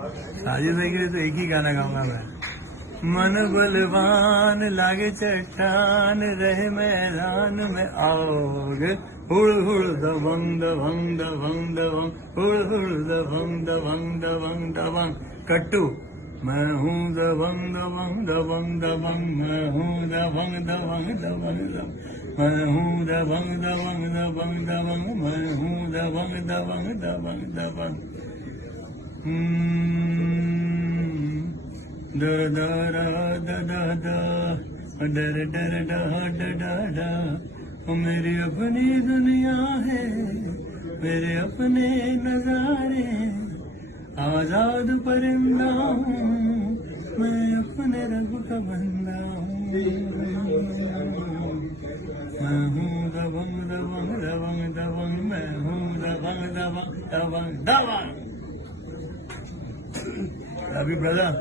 साजिद भाई के लिए तो एक ही गाना गाऊंगा मैं। मन बलवान लागे चट्टान रहे मैदान में आओगे, हुड़ हुड़ दबंग दबंग दबंग दबंग, हुड़ हुड़ दबंग दबंग दबंग दबंग। कट्टू मैं हूँ दबंग दबंग दबंग दबंग, मैं हूँ दबंग दबंग दबंग दबंग, मैं हूँ दबंग दबंग दबंग दबंग, मैं हूँ दबंग दबंग दबंग दबंग। da da da da da da da da da da da da। वो मेरी अपनी दुनिया है, मेरे अपने नजारे, आजाद परिंदा हूँ मैं, अपने रब का बंदा हूँ। मैं हूँ दबंग दबंग दबंग दबंग, मैं हूँ दबंग दबंग दबंग दबंग। अभी ब्रदर